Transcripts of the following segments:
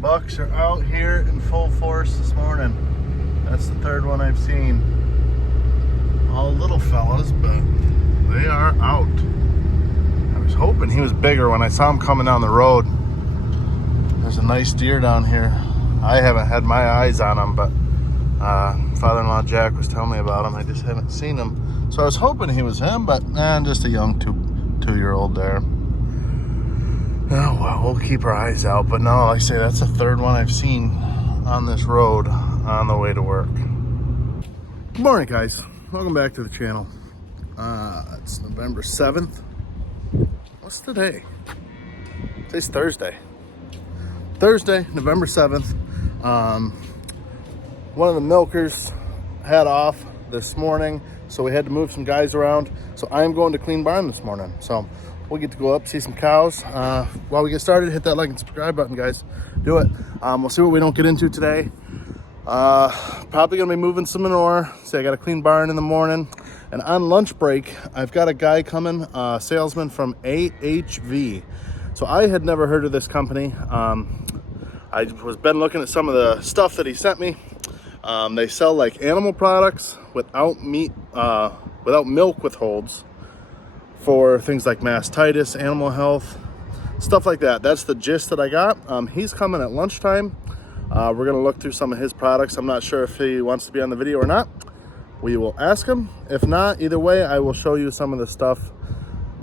Bucks are out here in full force this morning. That's the third one I've seen. All little fellas, but they are out. I was hoping he was bigger when I saw him coming down the road. There's a nice deer down here. I haven't had my eyes on him, but father-in-law Jack was telling me about him. I just haven't seen him. So I was hoping he was him, but just a young two-year-old there. Oh, well, we'll keep our eyes out. But no, like I say, that's the third one I've seen on this road on the way to work. Good morning, guys. Welcome back to the channel. It's November 7th. What's today? Today's Thursday. Thursday, November 7th. One of the milkers had off this morning, so we had to move some guys around. So I am going to clean barn this morning. So we'll get to go up, see some cows. While we get started, hit that like and subscribe button, guys. Do it. We'll see what we don't get into today. Probably gonna be moving some manure. See, I got a clean barn in the morning. And on lunch break, I've got a guy coming, salesman from AHV. So I had never heard of this company. I was been looking at some of the stuff that he sent me. They sell like animal products without meat, without milk withholds, for things like mastitis, animal health, stuff like that. That's the gist that I got. He's coming at lunchtime. We're gonna look through some of his products. I'm not sure if he wants to be on the video or not. We will ask him. If not, either way, I will show you some of the stuff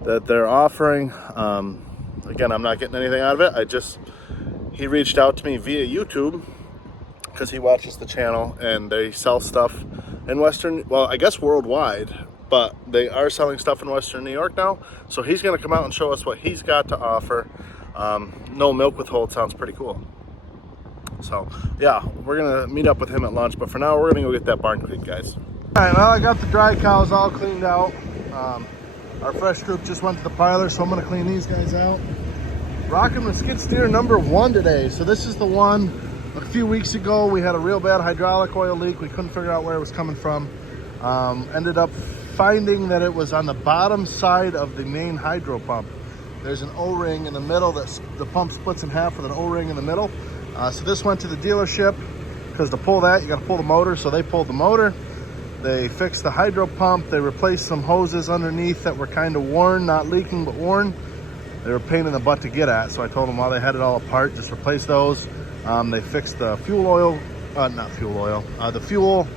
that they're offering. Again, I'm not getting anything out of it. He reached out to me via YouTube because he watches the channel, and they sell stuff in I guess worldwide, but they are selling stuff in Western New York now. So he's gonna come out and show us what he's got to offer. No milk withhold sounds pretty cool. So yeah, we're gonna meet up with him at lunch, but for now, we're gonna go get that barn cleaned, guys. All right, well, I got the dry cows all cleaned out. Our fresh group just went to the parlor, so I'm gonna clean these guys out. Rocking with skid steer number 1 today. So this is the one a few weeks ago. We had a real bad hydraulic oil leak. We couldn't figure out where it was coming from. Ended up finding that it was on the bottom side of the main hydro pump. There's an O-ring in the middle that the pump splits in half with an O-ring in the middle. So this went to the dealership because to pull that, you got to pull the motor. So they pulled the motor. They fixed the hydro pump. They replaced some hoses underneath that were kind of worn, not leaking, but worn. They were a pain in the butt to get at. So I told them while they had it all apart, just replace those. They fixed the fuel oil, the fuel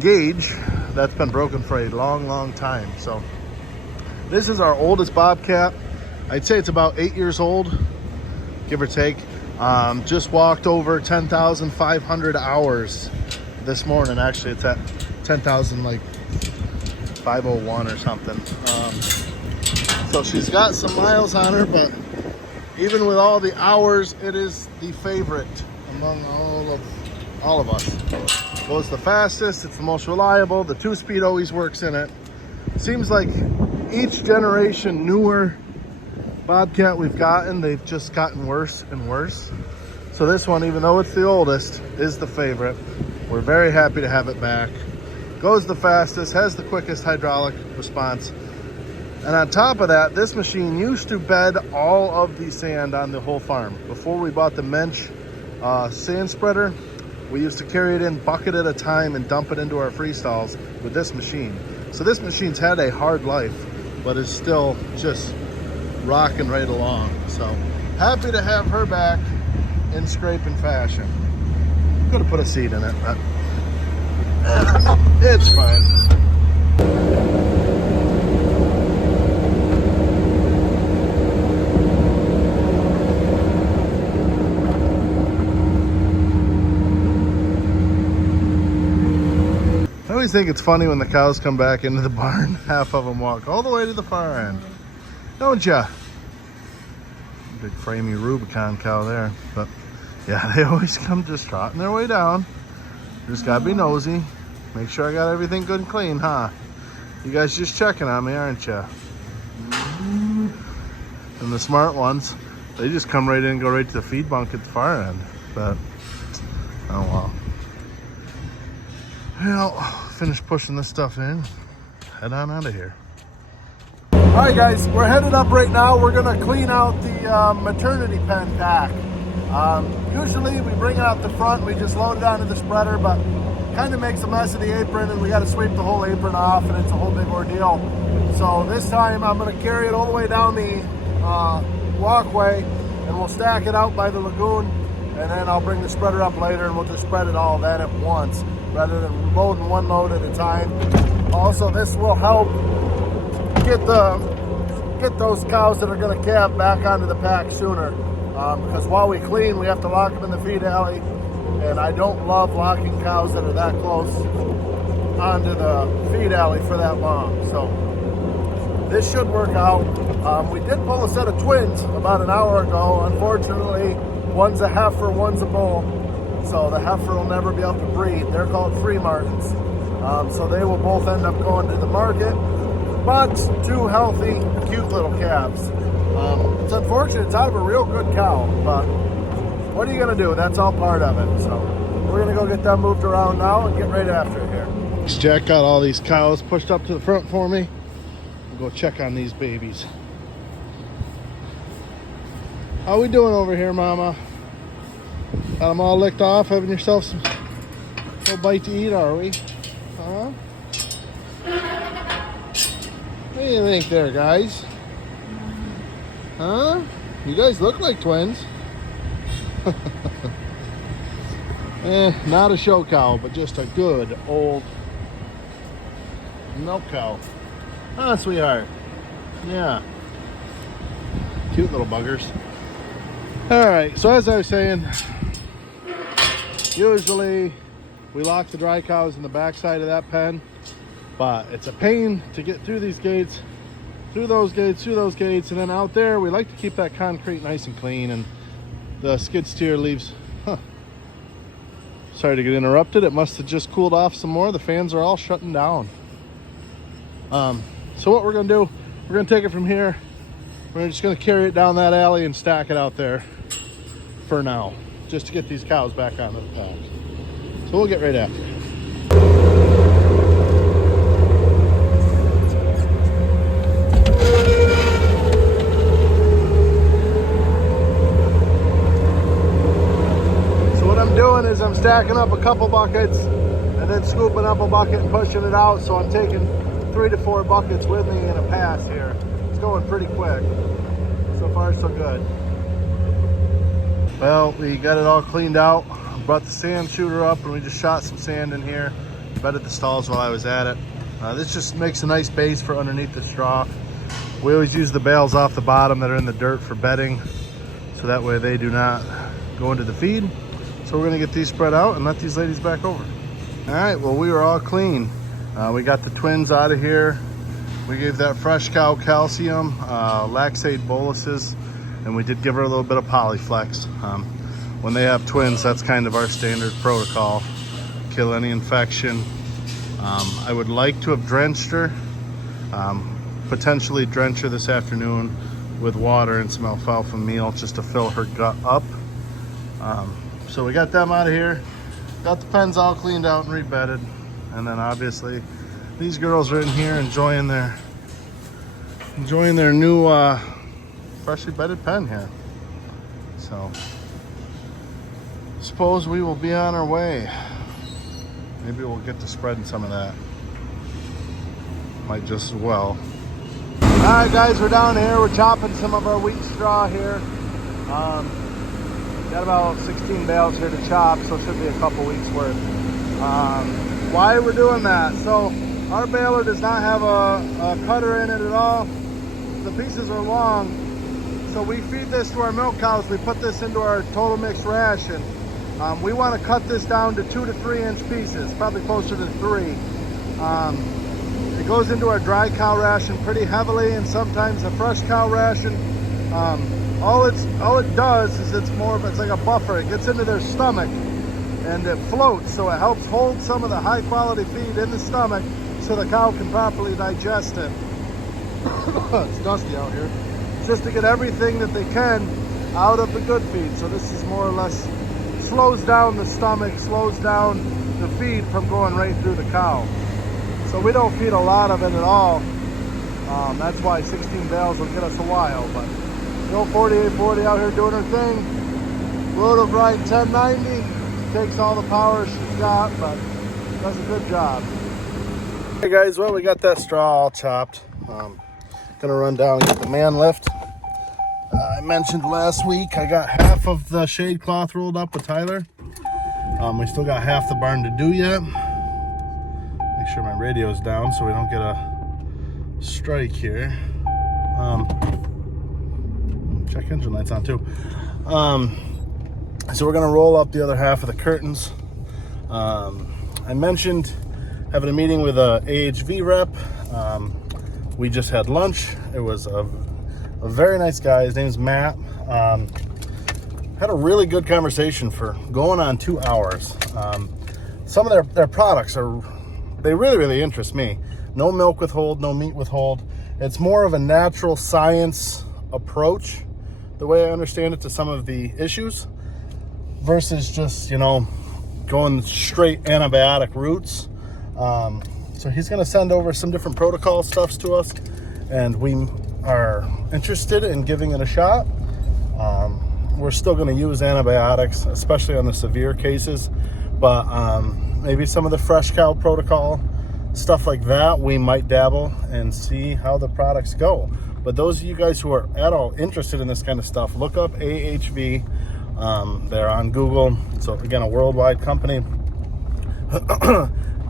gauge that's been broken for a long time. So this is our oldest Bobcat. I'd say it's about 8 years old, give or take. Just walked over 10,500 hours this morning. Actually, it's at 10,000 like 501 or something. So she's got some miles on her, but even with all the hours, it is the favorite among all of us. Goes the fastest, it's the most reliable. The 2-speed always works in it. Seems like each generation newer Bobcat we've gotten, they've just gotten worse and worse. So this one, even though it's the oldest, is the favorite. We're very happy to have it back. Goes the fastest, has the quickest hydraulic response. And on top of that, this machine used to bed all of the sand on the whole farm. Before we bought the Mensch sand spreader, we used to carry it in bucket at a time and dump it into our freestalls with this machine. So this machine's had a hard life, but is still just rocking right along. So happy to have her back in scraping fashion. Could have put a seat in it, but it's fine. I always think it's funny when the cows come back into the barn, half of them walk all the way to the far end. Don't ya? Big framey Rubicon cow there. But yeah, they always come just trotting their way down. Just gotta be nosy. Make sure I got everything good and clean, huh? You guys just checking on me, aren't ya? And the smart ones, they just come right in and go right to the feed bunk at the far end. But, oh well. Well, finish pushing this stuff in. Head on out of here. All right, guys, we're headed up right now. We're gonna clean out the maternity pen back. Usually we bring it out the front, we just load it onto the spreader, but kind of makes a mess of the apron and we got to sweep the whole apron off and it's a whole big ordeal. So this time I'm going to carry it all the way down the walkway and we'll stack it out by the lagoon, and then I'll bring the spreader up later and we'll just spread it all then at once rather than loading one load at a time. Also, this will help get those cows that are going to calve back onto the pack sooner, because while we clean we have to lock them in the feed alley, and I don't love locking cows that are that close onto the feed alley for that long. So this should work out. We did pull a set of twins about an hour ago. Unfortunately, one's a heifer, one's a bull, so the heifer will never be able to breed. They're called free martins, so they will both end up going to the market, but two healthy, cute little calves. It's unfortunate. It's out of a real good cow, but what are you going to do? That's all part of it. So we're going to go get them moved around now and get right after it here. Jack got all these cows pushed up to the front for me. We'll go check on these babies. How we doing over here, Mama? Got them all licked off, having yourself some little bite to eat, are we? Huh? What do you think there, guys? Huh? You guys look like twins. Not a show cow, but just a good old milk cow. Ah, sweetheart. Yeah. Cute little buggers. Alright, so as I was saying, usually we lock the dry cows in the back side of that pen, but it's a pain to get through these gates, through those gates, and then out there we like to keep that concrete nice and clean, and the skid steer leaves. Sorry to get interrupted. It must have just cooled off some more. The fans are all shutting down. So what we're gonna do, we're gonna take it from here. We're just gonna carry it down that alley and stack it out there for now, just to get these cows back onto the pack. So we'll get right after it. Is I'm stacking up a couple buckets and then scooping up a bucket and pushing it out, so I'm taking 3 to 4 buckets with me in a pass here. It's going pretty quick. So far so good. Well, we got it all cleaned out, brought the sand shooter up, and we just shot some sand in here, bedded the stalls while I was at it. This just makes a nice base for underneath the straw. We always use the bales off the bottom that are in the dirt for bedding, so that way they do not go into the feed. So we're gonna get these spread out and let these ladies back over. All right, well, we were all clean. We got the twins out of here. We gave that fresh cow calcium, laxate boluses, and we did give her a little bit of Polyflex. When they have twins, that's kind of our standard protocol. Kill any infection. I would like to have drenched her, potentially drench her this afternoon with water and some alfalfa meal just to fill her gut up. So we got them out of here, got the pens all cleaned out and rebedded, and then obviously these girls are in here enjoying their new freshly bedded pen here. So I suppose we will be on our way. Maybe we'll get to spreading some of that. Might just as well. All right, guys, we're down here. We're chopping some of our wheat straw here. Got about 16 bales here to chop, so it should be a couple weeks worth. Why we're doing that? So our baler does not have a cutter in it at all. The pieces are long, so we feed this to our milk cows. We put this into our total mixed ration. We want to cut this down to 2 to 3 inch pieces, probably closer to 3. It goes into our dry cow ration pretty heavily, and sometimes a fresh cow ration. All it does is it's like a buffer. It gets into their stomach and it floats, so it helps hold some of the high quality feed in the stomach so the cow can properly digest it. It's dusty out here. Just to get everything that they can out of the good feed. So this is more or less slows down the stomach, slows down the feed from going right through the cow. So we don't feed a lot of it at all. That's why 16 bales will get us a while, but the old 4840 out here doing her thing. Roto Grind 1090 takes all the power she's got, but does a good job. Hey guys, well, we got that straw all chopped. Gonna run down and get the man lift. I mentioned last week I got half of the shade cloth rolled up with Tyler. We still got half the barn to do yet. Make sure my radio's down so we don't get a strike here. Check engine lights on too. So we're gonna roll up the other half of the curtains. I mentioned having a meeting with a AHV rep. We just had lunch. It was a very nice guy. His name's Matt. Had a really good conversation for going on 2 hours. Some of their products they really interest me. No milk withhold, no meat withhold. It's more of a natural science approach, the way I understand it, to some of the issues, versus just, going straight antibiotic routes. So he's going to send over some different protocol stuffs to us, and we are interested in giving it a shot. We're still going to use antibiotics, especially on the severe cases, but maybe some of the fresh cow protocol, stuff like that, we might dabble and see how the products go. But those of you guys who are at all interested in this kind of stuff, look up AHV. They're on Google. So again, a worldwide company.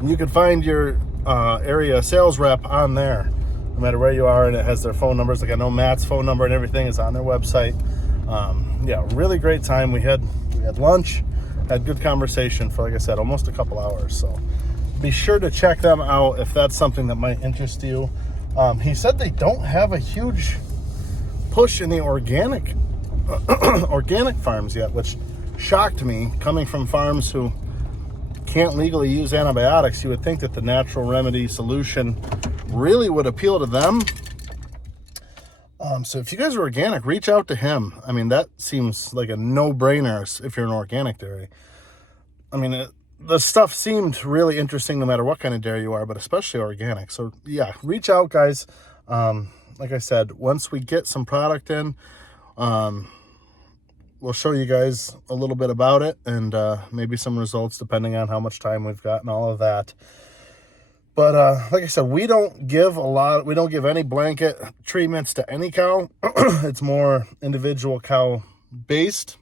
You can find your area sales rep on there, no matter where you are, and it has their phone numbers. Like I know Matt's phone number and everything is on their website. Yeah, really great time. We had lunch, had good conversation for, like I said, almost a couple hours. So be sure to check them out if that's something that might interest you. He said they don't have a huge push in the organic farms yet, which shocked me. Coming from farms who can't legally use antibiotics, you would think that the natural remedy solution really would appeal to them. So if you guys are organic, reach out to him. I mean, that seems like a no-brainer if you're an organic dairy. I mean, the stuff seemed really interesting no matter what kind of dairy you are, but especially organic. So yeah, reach out, guys. Like I said, once we get some product in, we'll show you guys a little bit about it, and maybe some results depending on how much time we've got and all of that. But like I said, we don't give any blanket treatments to any cow. It's more individual cow based.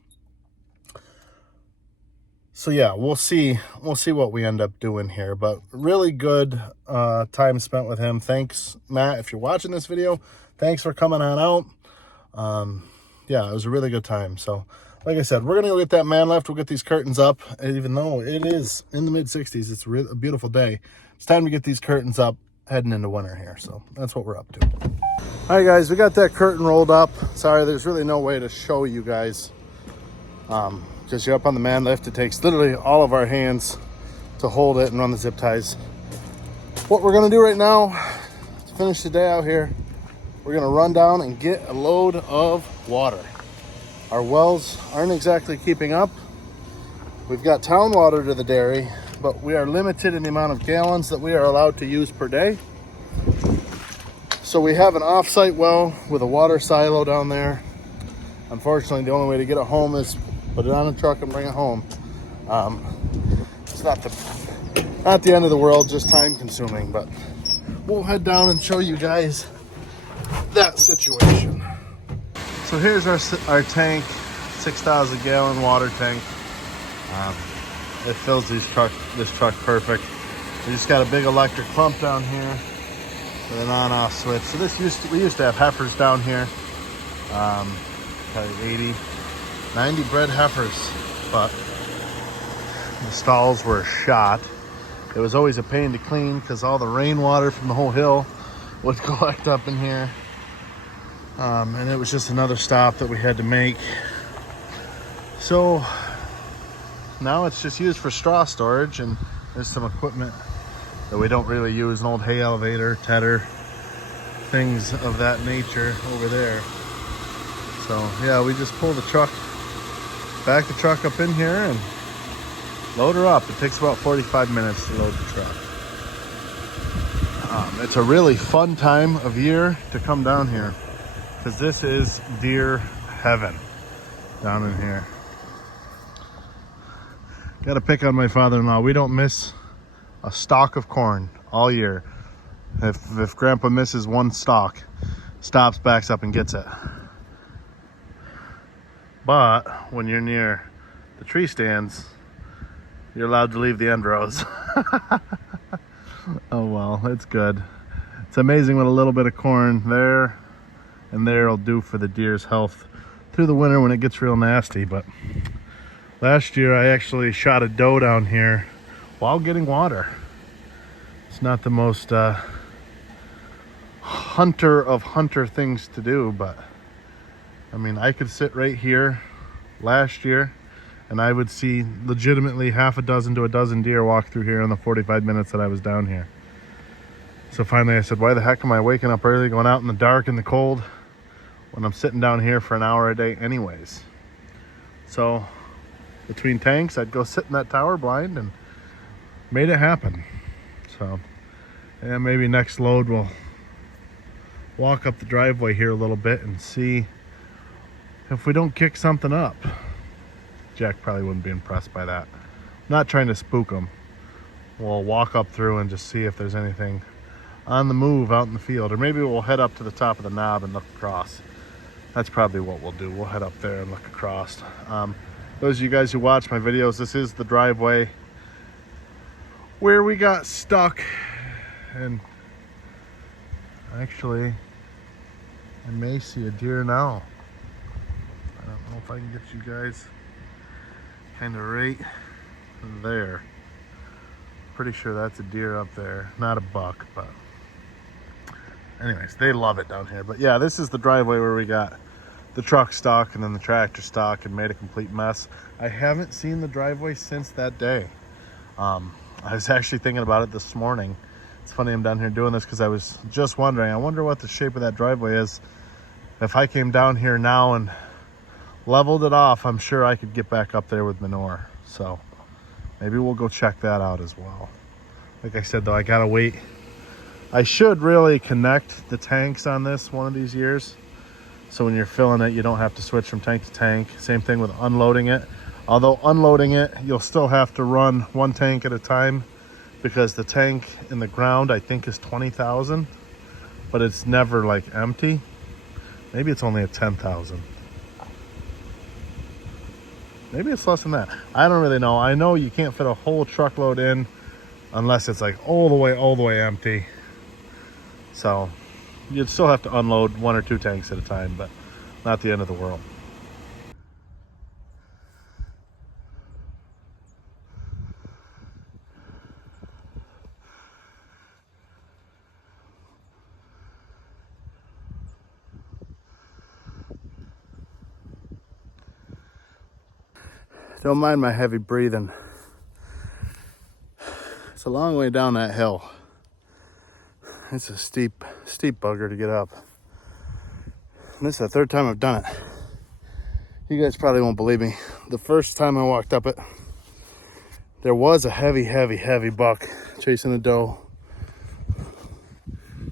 So yeah, we'll see what we end up doing here, but really good time spent with him. Thanks, Matt, if you're watching this video. Thanks for coming on out. Yeah, it was a really good time. So like I said, we're gonna go get that man lift. We'll get these curtains up, and even though it is in the mid-60s, it's a beautiful day. It's time to get these curtains up heading into winter here. So that's what we're up to. All right, guys, we got that curtain rolled up. Sorry, there's really no way to show you guys. Because you're up on the man lift, it takes literally all of our hands to hold it and run the zip ties. What we're gonna do right now to finish the day out here, we're gonna run down and get a load of water. Our wells aren't exactly keeping up. We've got town water to the dairy, but we are limited in the amount of gallons that we are allowed to use per day. So we have an off-site well with a water silo down there. Unfortunately, the only way to get it home is put it on a truck and bring it home. It's not the end of the world, just time consuming, but we'll head down and show you guys that situation. So here's our tank, 6,000 gallon water tank. It fills this truck perfect. We just got a big electric pump down here with an on-off switch. So we used to have heifers down here, probably 80, 90 bred heifers, but the stalls were shot. It was always a pain to clean because all the rainwater from the whole hill would collect up in here. And it was just another stop that we had to make. So now it's just used for straw storage, and there's some equipment that we don't really use, an old hay elevator, tedder, things of that nature over there. So yeah, we just pull the truck, back the truck up in here and load her up. It takes about 45 minutes to load the truck. It's a really fun time of year to come down here because this is deer heaven down in here. Gotta pick on my father-in-law. We don't miss a stalk of corn all year. If Grandpa misses one stalk, stops, backs up, and gets it. But when you're near the tree stands, you're allowed to leave the end rows. Oh well, it's good. It's amazing what a little bit of corn there and there will do for the deer's health through the winter when it gets real nasty. But last year I actually shot a doe down here while getting water. It's not the most hunter of hunter things to do, but I mean, I could sit right here last year and I would see legitimately half a dozen to a dozen deer walk through here in the 45 minutes that I was down here. So finally I said, why the heck am I waking up early, going out in the dark and the cold when I'm sitting down here for an hour a day anyways? So between tanks, I'd go sit in that tower blind and made it happen. So yeah, maybe next load we'll walk up the driveway here a little bit and see if we don't kick something up. Jack probably wouldn't be impressed by that. I'm not trying to spook him. We'll walk up through and just see if there's anything on the move out in the field, or maybe we'll head up to the top of the knob and look across. That's probably what we'll do. We'll head up there and look across. Those of you guys who watch my videos, this is the driveway where we got stuck, and actually I may see a deer now. I don't know if I can get you guys kind of right there. Pretty sure that's a deer up there, not a buck, but anyways, they love it down here. But yeah, this is the driveway where we got the truck stock and then the tractor stock and made a complete mess. I haven't seen the driveway since that day. I was actually thinking about it this morning. It's funny I'm down here doing this because I was just wondering, I wonder what the shape of that driveway is. If I came down here now and leveled it off, I'm sure I could get back up there with manure. So maybe we'll go check that out as well. Like I said though, I gotta wait. I should really connect the tanks on this one of these years, so when you're filling it, you don't have to switch from tank to tank. Same thing with unloading it. Although unloading it, you'll still have to run one tank at a time, because the tank in the ground I think is 20,000, but it's never like empty. Maybe it's only at 10,000. Maybe it's less than that. I don't really know. I know you can't fit a whole truckload in unless it's like all the way empty. So you'd still have to unload one or two tanks at a time, but not the end of the world. Don't mind my heavy breathing. It's a long way down that hill. It's a steep bugger to get up. And this is the third time I've done it. You guys probably won't believe me. The first time I walked up it, there was a heavy buck chasing a doe.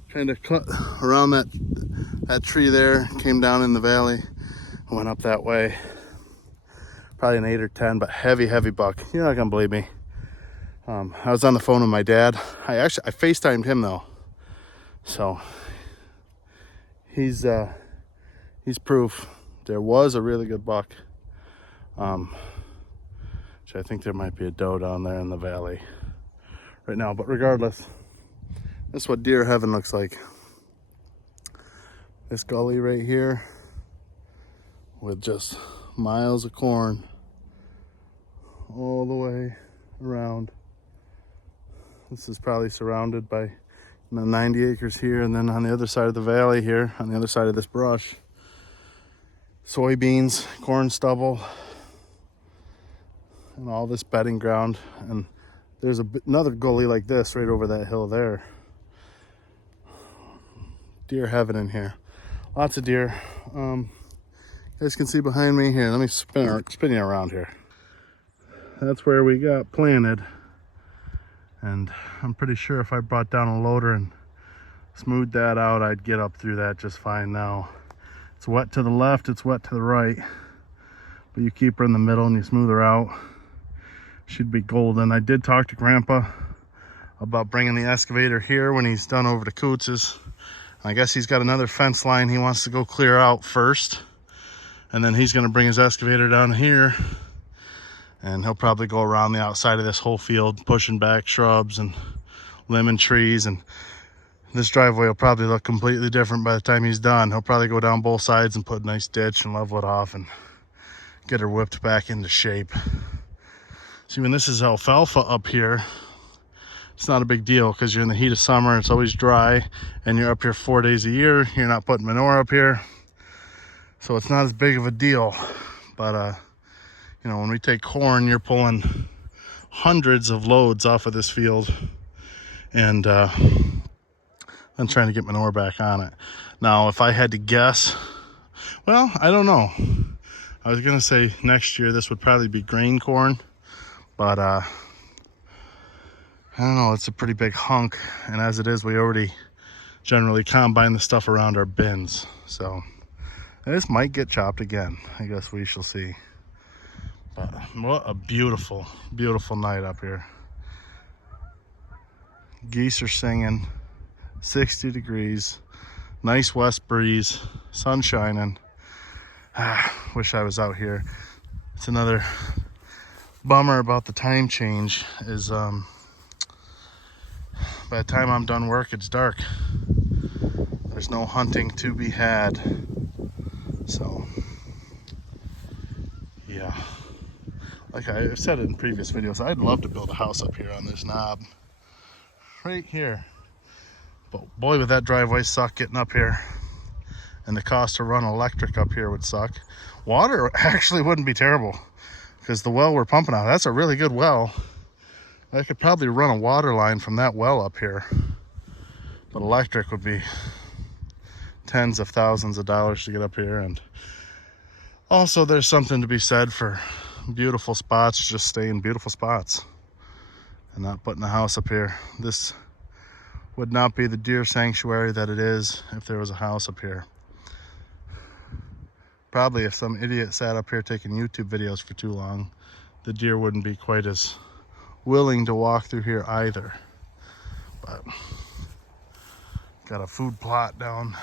Trying to cut around that tree there, came down in the valley, went up that way. Probably an 8 or 10, but heavy buck. You're not gonna believe me. I was on the phone with my dad. I FaceTimed him though. So he's proof there was a really good buck. Which I think there might be a doe down there in the valley right now. But regardless, that's what deer heaven looks like. This gully right here with just miles of corn all the way around. This is probably surrounded by 90 acres here, and then on the other side of the valley here, on the other side of this brush, soybeans, corn stubble, and all this bedding ground. And there's another gully like this right over that hill there. Deer heaven in here. Lots of deer. You guys can see behind me here. Let me spin you around here. That's where we got planted. And I'm pretty sure if I brought down a loader and smoothed that out, I'd get up through that just fine now. It's wet to the left, it's wet to the right. But you keep her in the middle and you smooth her out. She'd be golden. I did talk to Grandpa about bringing the excavator here when he's done over to Coots's. I guess he's got another fence line he wants to go clear out first, and then he's going to bring his excavator down here, and he'll probably go around the outside of this whole field pushing back shrubs and lemon trees, and this driveway will probably look completely different by the time he's done. He'll probably go down both sides and put a nice ditch and level it off and get her whipped back into shape. See, when this is alfalfa up here, it's not a big deal because you're in the heat of summer, it's always dry, and you're up here 4 days a year. You're not putting manure up here, so it's not as big of a deal. But you know, when we take corn, you're pulling hundreds of loads off of this field, and I'm trying to get manure back on it. Now, if I had to guess, well, I don't know. I was gonna say next year this would probably be grain corn, but I don't know, it's a pretty big hunk, and as it is, we already generally combine the stuff around our bins. So this might get chopped again. I guess we shall see. But what a beautiful, beautiful night up here. Geese are singing, 60 degrees, nice west breeze, sun shining. Wish I was out here. It's another bummer about the time change is by the time I'm done work, it's dark. There's no hunting to be had. So, yeah. Like I've said it in previous videos, I'd love to build a house up here on this knob. Right here. But boy, would that driveway suck getting up here. And the cost to run electric up here would suck. Water actually wouldn't be terrible, because the well we're pumping out, that's a really good well. I could probably run a water line from that well up here, but electric would be tens of thousands of dollars to get up here. And also there's something to be said for beautiful spots just staying beautiful spots and not putting a house up here. This would not be the deer sanctuary that it is if there was a house up here. Probably if some idiot sat up here taking YouTube videos for too long, the deer wouldn't be quite as willing to walk through here either. But got a food plot down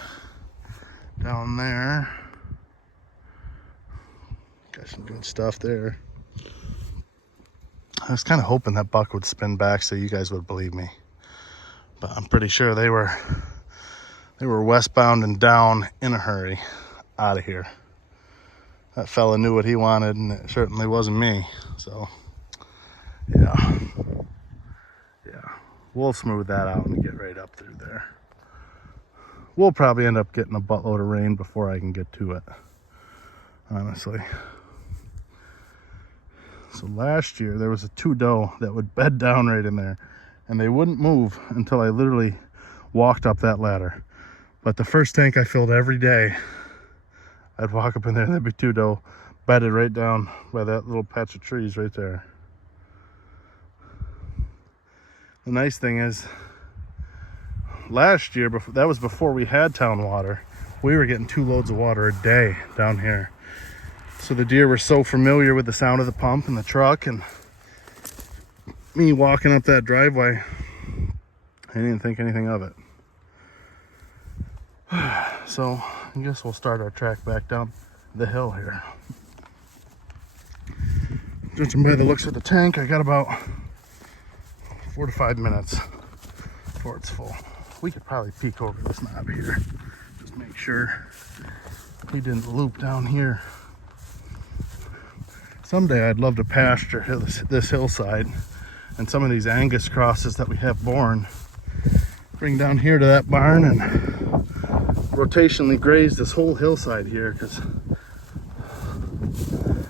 there. Got some good stuff there. I was kind of hoping that buck would spin back so you guys would believe me, but I'm pretty sure they were westbound and down in a hurry out of here. That fella knew what he wanted, and it certainly wasn't me. So yeah, we'll smooth that out and get right up through there. We'll probably end up getting a buttload of rain before I can get to it, honestly. So last year there was a 2 doe that would bed down right in there, and they wouldn't move until I literally walked up that ladder. But the first tank I filled every day, I'd walk up in there and there'd be 2 doe bedded right down by that little patch of trees right there. The nice thing is, last year, that was before we had town water, we were getting 2 loads of water a day down here. So the deer were so familiar with the sound of the pump and the truck and me walking up that driveway, I didn't think anything of it. So I guess we'll start our trek back down the hill here. Judging by the looks of the tank, I got about 4 to 5 minutes before it's full. We could probably peek over this knob here, just make sure we didn't loop down here. Someday I'd love to pasture this hillside and some of these Angus crosses that we have born. Bring down here to that barn and rotationally graze this whole hillside here, because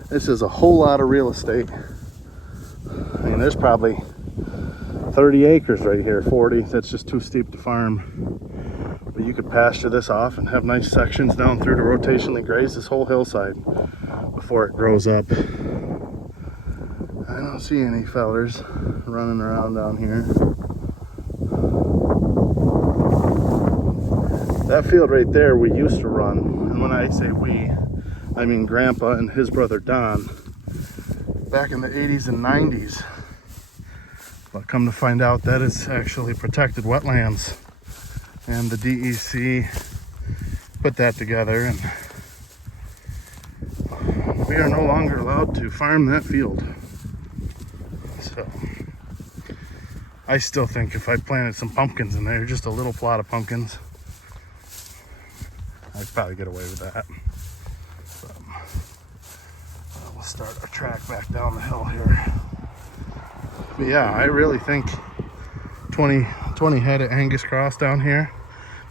this is a whole lot of real estate. I mean, there's probably 30 acres right here, 40. That's just too steep to farm. But you could pasture this off and have nice sections down through to rotationally graze this whole hillside before it grows up. I don't see any fellers running around down here. That field right there we used to run, and when I say we, I mean Grandpa and his brother Don. back in the 80s and 90s. But come to find out that it's actually protected wetlands. And the DEC put that together, and we are no longer allowed to farm that field. So I still think if I planted some pumpkins in there, just a little plot of pumpkins, I'd probably get away with that. But, we'll start our track back down the hill here. But yeah, I really think 20 head of Angus cross down here.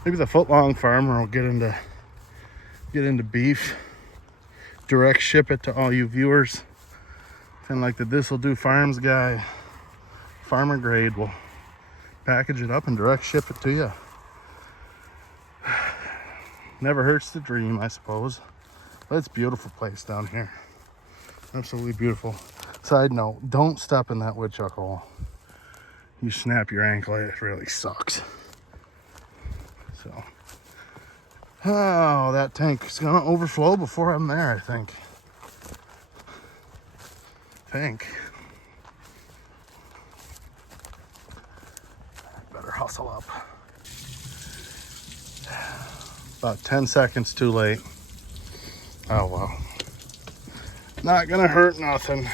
Maybe the foot-long farmer will get into beef. Direct ship it to all you viewers. Kind of like the This'll Do Farms guy. Farmer grade will package it up and direct ship it to you. Never hurts to dream, I suppose. But it's a beautiful place down here. Absolutely beautiful. Side note, don't step in that woodchuck hole. You snap your ankle, it really sucks. So, oh, that tank is gonna overflow before I'm there, I think. Better hustle up. About 10 seconds too late. Oh well. Not gonna hurt nothing.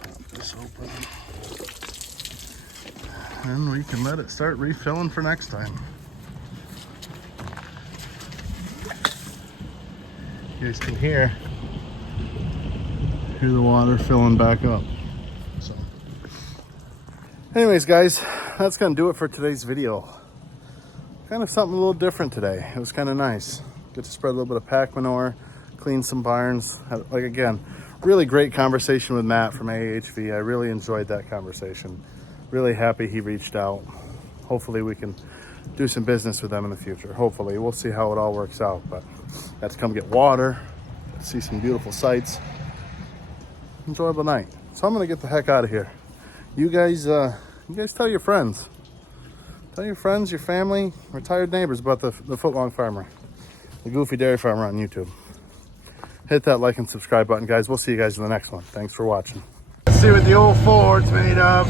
Pop this open. And we can let it start refilling for next time. You guys can hear the water filling back up. So, anyways, guys, that's gonna do it for today's video. Kind of something a little different today. It was kind of nice. Get to spread a little bit of pack manure, clean some barns. Like, again, really great conversation with Matt from AHV. I really enjoyed that conversation. Really happy he reached out. Hopefully we can do some business with them in the future. Hopefully. We'll see how it all works out. But got to come get water, see some beautiful sights. Enjoyable night. So I'm going to get the heck out of here. You guys tell your friends. Tell your friends, your family, retired neighbors about the foot-long farmer, the goofy dairy farmer on YouTube. Hit that like and subscribe button, guys. We'll see you guys in the next one. Thanks for watching. Let's see what the old Ford's made of.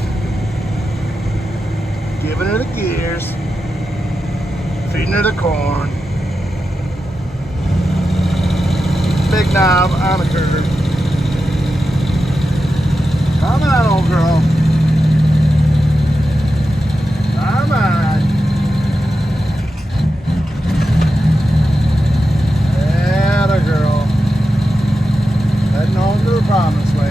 Giving her the gears. Feeding her the corn. Big knob on a curve. Come on, old girl. Come on. Atta girl. Heading home to the promised land.